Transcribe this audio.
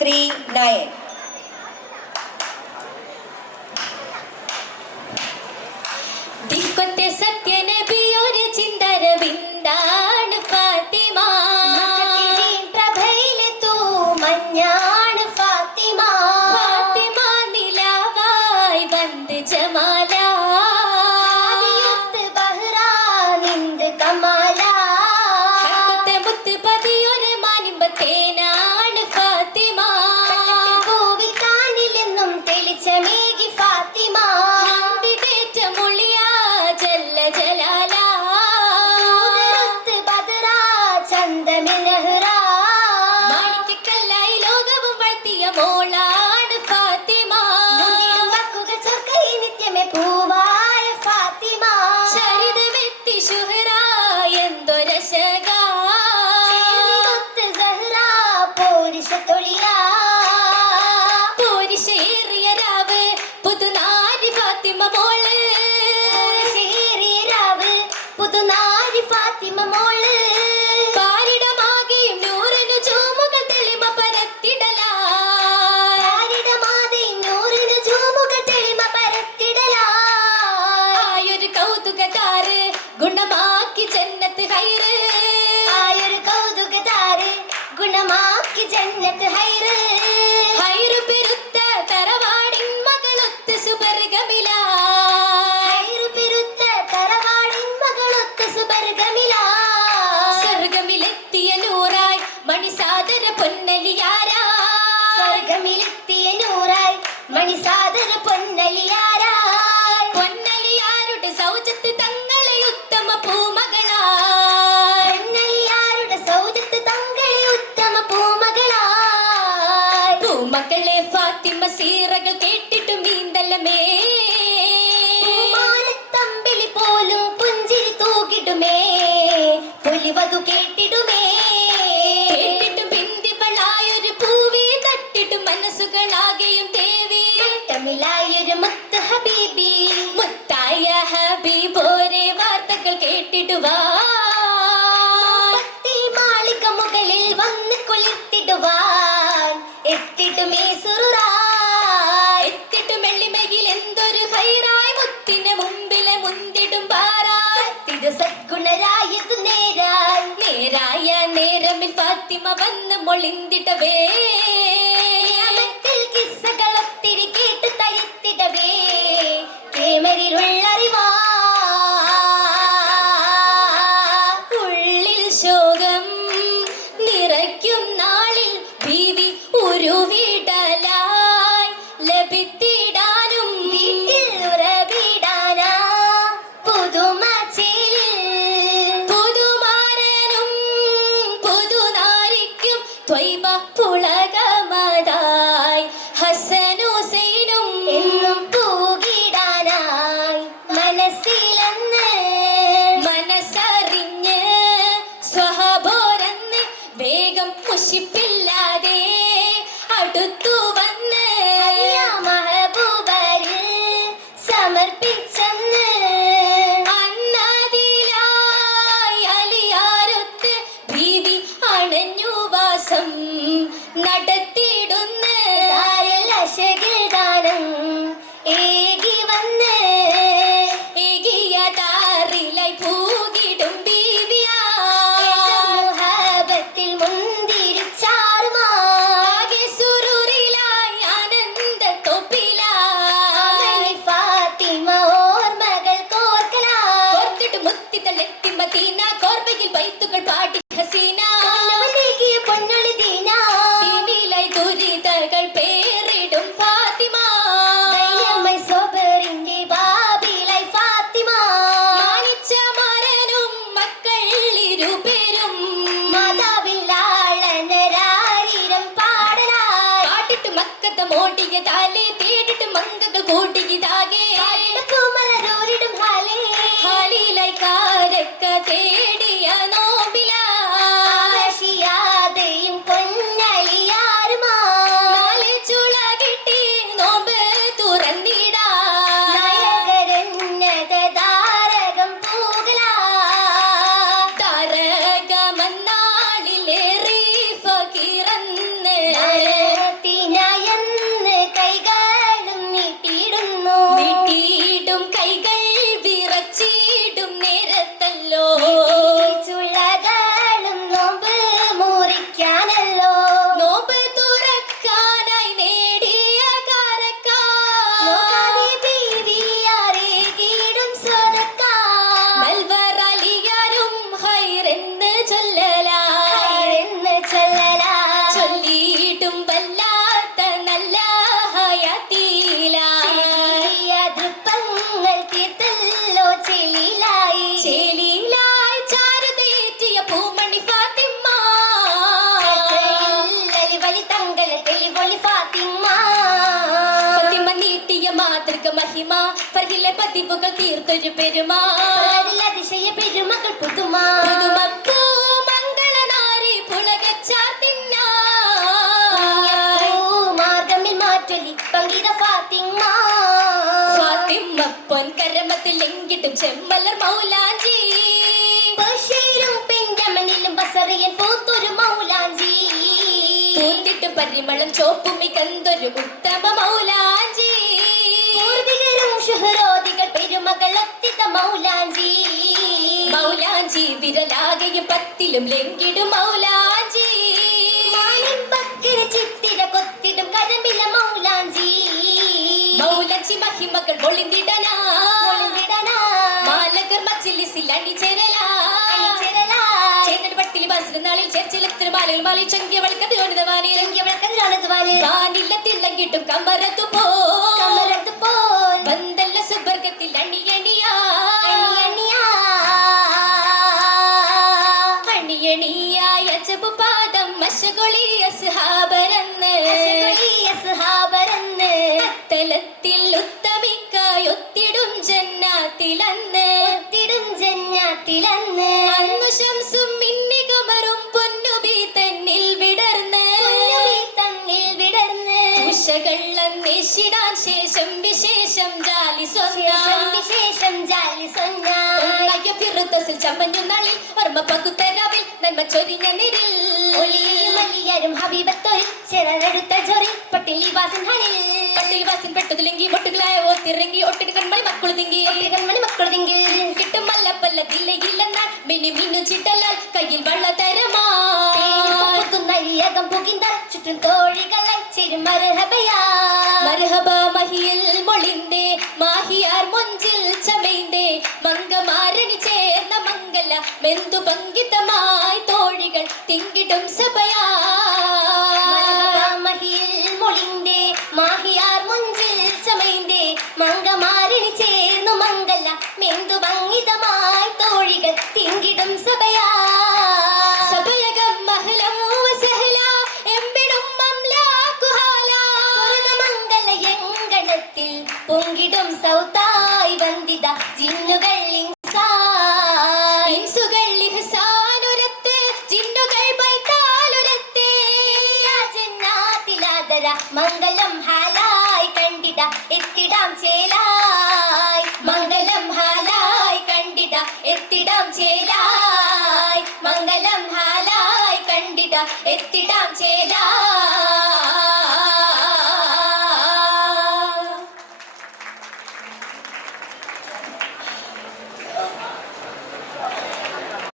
639. ദിക്കൊത്തെ സത്യനബി ഒരു ചിന്തര ബിന്ദാണ് ഫാത്തിമ പ്രഭയിലെ തൂ മഞ്ഞാണ് ഫാത്തിമ ഫാത്തിമ നിലാവായി വന്ന് ജമാല ബഹ്റാ നിന്ത് കമാല മുത്ത് പതിയൊരു മാനിമ്പത്തേനാണ് ഫാത്തിമ കോവിൽ കാനിലെന്നും തെളിച്ചമേകി ഫാത്തിമ ഗുണമാക്കി ജന്നത്ത് ഹൈറ് ആയൊരു കൗതുകതാര് ഗുണമാക്കി ജന്നത്ത് ഹൈറ് ഹൈറ് പെരുത്ത തറവാടിൻ മകളൊത്ത് സുബർഗമില ഹൈറ് പെരുത്ത തറവാടിൻ മകളൊത്ത് സുബർഗമില സ്വർഗമിലെത്തിയ നൂറായി മണിസാദര പൊന്നലിയാരാ സ്വർഗമിലെത്തിയ നൂറായി മണിസാദര പൊന്നലിയാരാ പൊന്നലിയാരുടെ സൗജത്ത് തങ്ങളെ ഉത്തമ പൂമകളാരുടെ സൗജത്ത് തങ്ങളെ ഉത്തമ പൂമകളായി പൂമകളെ ഫാത്തിമ സീറകൾ കേട്ടിട്ടു നീന്തലമേ തമ്പിളി പോലും പുഞ്ചിരി തൂകിടുമേ പൊലിവതു കേട്ടിടുമേ കേട്ടിട്ടു ബിന്ദിവളായൊരു പൂവി തട്ടിട്ടു മനസ്സുകളാകെയും തേവി തമിഴായൊരു മുത്ത് ഹബീബി മുത്തായ ഹബീബോരെ വാർത്തകൾ കേട്ടിടുവാൻ മാളിക മുകളിൽ വന്ന് കുളിർത്തിടുവാൻ എത്തിട്ടുമേ സുറായ് എത്തിട്ടും വെള്ളിമയിൽ എന്തൊരു ഹൈറായ് മുത്തിന് മുമ്പിലെ മുന്തിടും പാറായ് ഇത് സദ്ഗുണരായത് നേരായ് നേരായ നേരമിൽ ഫാത്തിമ വന്ന് മൊളിന്തിടവേ കിസ്സകളൊത്തിരി കേട്ട് തരിത്തിടവേ കേമരിലുള്ളറിവാ ഉള്ളിൽ ശോകം നിറയ്ക്കും നാളിൽ ബീവി ഉരുവിടലായി ലഭിത്തിടാനും വീട്ടിൽ ഉറവിടാനാ പുതുമച്ചേലിൽ പുതുമാരനും പുതുനാരിക്കും ത്വയ്ബ പുളകമതായി ഹസനുസൈനും എന്നും പൂകിടാനായി മനസ്സിലെന്ന് മനസ്സറിഞ്ഞ് സ്വഹബോരന്ന് വേഗം മുഷിപ്പില്ലാതെ അടുത്തു വന്ന് മഹബൂബരിൽ സമർപ്പിച്ചെന്ന് അന്നതിലായി അലിയാരൊത്ത് ബീവി അണഞ്ഞു വാസം നടത്തിയിടുന്ന ദാനം ഏകി വന്ന് ഏകിയ താറിലായി പൂകിടും ബീവിയാബത്തിൽ മുന്തിരിച്ചാറുമാകെ സുരൂരിലായി ആനന്ദ തൊപ്പിലായി ഫാത്തിമ ഓർമ്മകൾ കോർത്തിട്ട് മുത്തിതളെത്തി മദീന കോർബയിൽ ബൈത്തുകൾ പാടി ഹസീന പൊന്നളി ദീന ദീനിലായി ദുരിതകൾ പേരിടും ഫാത്തിമ സോബറിന്റെ ബാബിലായി ഫാത്തിമ മാനിച്ച മരനും മക്കൾ ഇരുപേരും മാതാവില്ലാളനരാരിരം പാടലായി പാട്ടിട്ട് മക്കത്തെ മോടിയതാലേ തേടിട്ട് മങ്കകൾ കൂട്ടിയതാകെ കുമരൂരിടും ഹാലേ ഹാലിലായി കാരക്ക തേടിയ നോമ്പിലാശിയാതെയും പൊന്നലിയാരുമാ നാളെ ചുള കിട്ടി നോമ്പ് തുറന്നിടാ താരകം പൂകലാ താരകമന്നാളിലേറി ഫകീറന്ന് പതിവുകൾ തീർത്തൊരു പെരുമാ അതിശയ പെരുമകൾ പുതുമാ പുതുമപ്പൂ മംഗളനാരി പുളകച്ചാർത്തിന്ന മാർഗമിൽ മാറ്റൊലി പങ്കിത ഫാത്തിമ്മ ഫാത്തിമ്മ പൊൻകരമത്തിൽ എങ്കിട്ടും ചെമ്മലർ മൗലാഞ്ചി ബഷീറും പെഞ്ചമനിലും ബസറിയൻ പൂത്തൊരു മൗലാഞ്ചി പൂത്തിട്ടും പരിമളം ചോപ്പും മികന്തൊരു ഉത്തമ മൗലാഞ്ചി പൂർവികരും ഷുഹരോദികൾ പെരുമകൾ ഒത്തിത മൗലാഞ്ചി മൗലാഞ്ചി വിരലാകെയും പത്തിലും ലംഘിടും മൗലാഞ്ചി ബക്കര ചിത്തിര കൊത്തിടും കരമില മൗലാഞ്ചി മൗലാഞ്ചി മഹിമകൾ ഒളിന്തിടനാ മാലകർ മച്ചിലിസിൽ അണിചേരലാ ചേന്നടി ബാസിന്റെ നാളിൽ ചേർച്ചിലത്തിന് മാലകൾ മാലി ചങ്കിയ വളക്കത് വാനില്ല തിള്ളങ്കിട്ടും കമരത്തു പോൽ ബന്ധല്ല സുബർഗത്തിൽ അണിയണിയാ അണിയണിയായ അജബു പാദം മശകൊളിയ സുഹാബരന്ന് അത്തലത്തിൽ ഉത്തമിക്കായി ഒത്തിടും ജന്നാത്തിലന്ന് അന്നു ശംസും മിന്നികുമറും പൊന്നുബി തന്നിൽ വിടർന്ന് ഉഷകൾ അന്വേഷിടാൻ ശേഷം വിശേഷം ജാലി ഫിറുദസിൽ ചമ്മഞ്ഞു നാളിൽ ഓർമ്മ പകുത്തരാവിൽ നന്മ ചൊരിഞ്ഞ നിരിൽ ഹബീബത്തൊരിൽ ചെറുത്ത ജോറിൽ പട്ടിലി വാസൻ ഹളിൽ പട്ടിൽവാസിൻ പെട്ടതിലെങ്കി ഒട്ടുകളായ ഓത്തിറങ്ങി ഒട്ടിന് കൺമണി മക്കളു തിങ്കി കിട്ടും മല്ലപ്പല്ല തില്ലയില്ലെന്നാൽ മിനി മിന്നു ചിട്ടലാൽ കയ്യിൽ വള്ള തരമാ ചുറ്റും തോഴികളെ ചെരും മർഹബ മഹിയിൽ മൊളിന്റെ മാഹിയാർ മൊഞ്ചിൽ ചമൈന്റെ മംഗമാരണി ചേർന്ന മംഗല മെന്തു പങ്കിതമായി തോഴികൾ തിങ്കിടും സഭയാ മഹിയിൽ മൊളിന്റെ മാഹിയാർ മുഞ്ചിൽ ചമൈന്റെ മംഗമാരണി ചേർന്നു മംഗല മെന്തു ഭംഗിതമായി തോഴികൾ തിങ്കിടും സഭയാ സഭയകം മഹലം വസഹല എമ്പിടും മംലാകുഹാല മംഗല എങ്കണത്തിൽ പൊങ്കിടും സൗതായി വന്ദിത ജിന്നുകൾ ഇൻസുകൾ ഇഹ്സാനുരത്ത് ജിന്നുകൾ ബൈതാലുരത്ത് ജന്നാത്തിലാദര മംഗലം ഹാലായി കണ്ടിട എത്തിടാം ചേലായി മംഗലം ഹാലായി കണ്ടിട എത്തിടാം ചേലായി മംഗലം ഹാലായി കണ്ടിട എത്തിടാം ചേലായി